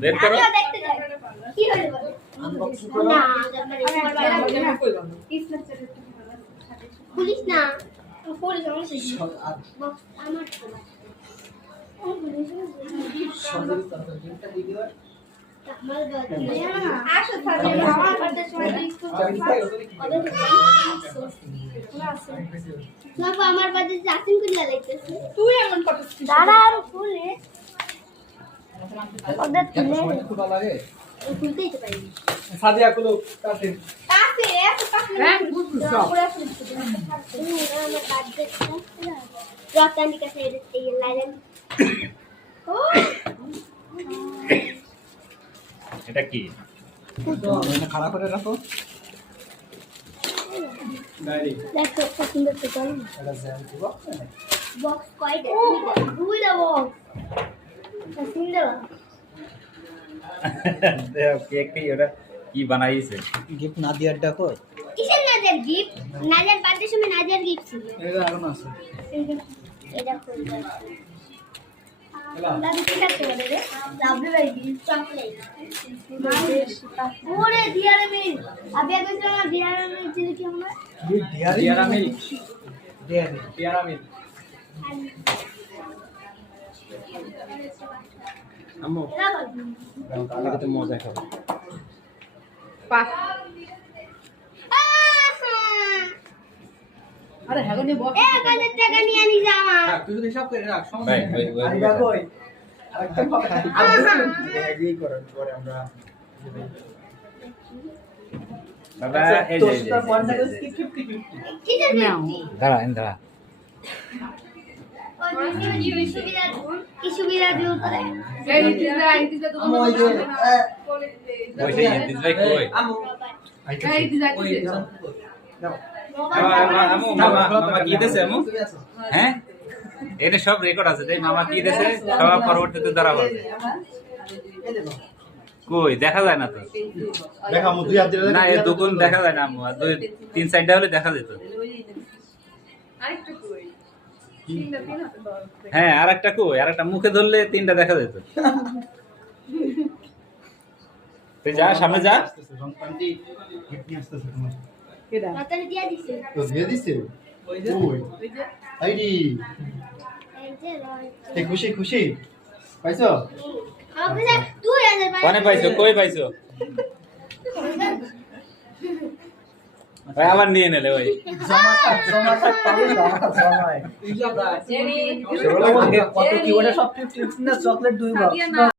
বের করো। কি হলো না পুলিশ না পুলিশ আমার আসো থাকে আমার বাড়িতে সময় আমার বাড়িতে যাচ্ছেন করে লাগাইতেছে তুই এমন করছিস দাঁড়া আর ফুলে ওদের তুলে খুব ভালো লাগে খুলতেই তো পারি সাদিয়া গুলো কাছে কাছে এত কাছে হ্যাঁ বুঝছো পুরো ফুলছে আমার বাড়িতে রক্তানি কাছে এই লাইন ও এটা কি? এটা খারাপ করে রাখো ডাইরি দেখো পছন্দ তো চল এটা জ্যাম দিব বক্স কয়টা দুইটা বক্স সুন্দর কেক কি ওটা কি বানাইছে? গিফট নাদিয়ার ডাকো কিসের নাজের গিফট নাজের বার্থডে সময় নাজের গিফট ছিল এটা আরো আছে এটা খুলতে দাদু কি লাগছে বলে রে লাভলি বেবি চকলেট ওরে ডিয়ার মিল আবে কইছ না ডিয়ার মিল ছিল কি আমরা ডিয়ারা মিল্ক ডিয়ারা মিল্ক আম্মু তাহলে তো মজা খাবো আরে হ্যাঁ নি বক 1000 টাকা নিয়ে আনি যাওয়া তুই যদি সব করে রাখ ভাই আমি রাখো আরেকটা কথা এই করেন পরে আমরা দাদা এই তো যে সেটা পয়েন্ট থাকে 50 কি জানি দাঁড়া দাঁড়া কি সুবিধা দিও তারে এই দিদা তো আম্মু ওই যে বসে ইন্তিজ ভাই কই? আম্মু এই দিদা ওই কি দাও আমু মামা কি দিছে আমু? হ্যাঁ এটা সব রেকর্ড আছে তাই মামা কি দিছে সব পরবর্তীতে দাঁড়াবো কই দেখা যায় না তো দেখা আম্মু দুই হাত দিলে না এই দুগুণ দেখা যায় না আমু আর দুই তিন সাইডটা হলে দেখা যেত আরেকটু কই তিনটা তিন হাতে ধর হ্যাঁ আরেকটা কই আরেকটা মুখে ধরলে তিনটা দেখা যেত তুই যা সামনে যা রংপান্তি গিফট নিয়ে আসতেছে তোমার কেডা মাতালে দিয়া দিছে তো দিয়ে দিছে ওই যে ওই ওই যে আইডি এই যে রয় এই খুশি খুশি পাইছো হবে না 2000 কোনে পাইছো কই পাইছো ভাই আমার নিয়ে নেলে ওই জমাটা পাবো না জমায় জেনি কত কি ওটা সব 50 না চকলেট দুই বক্স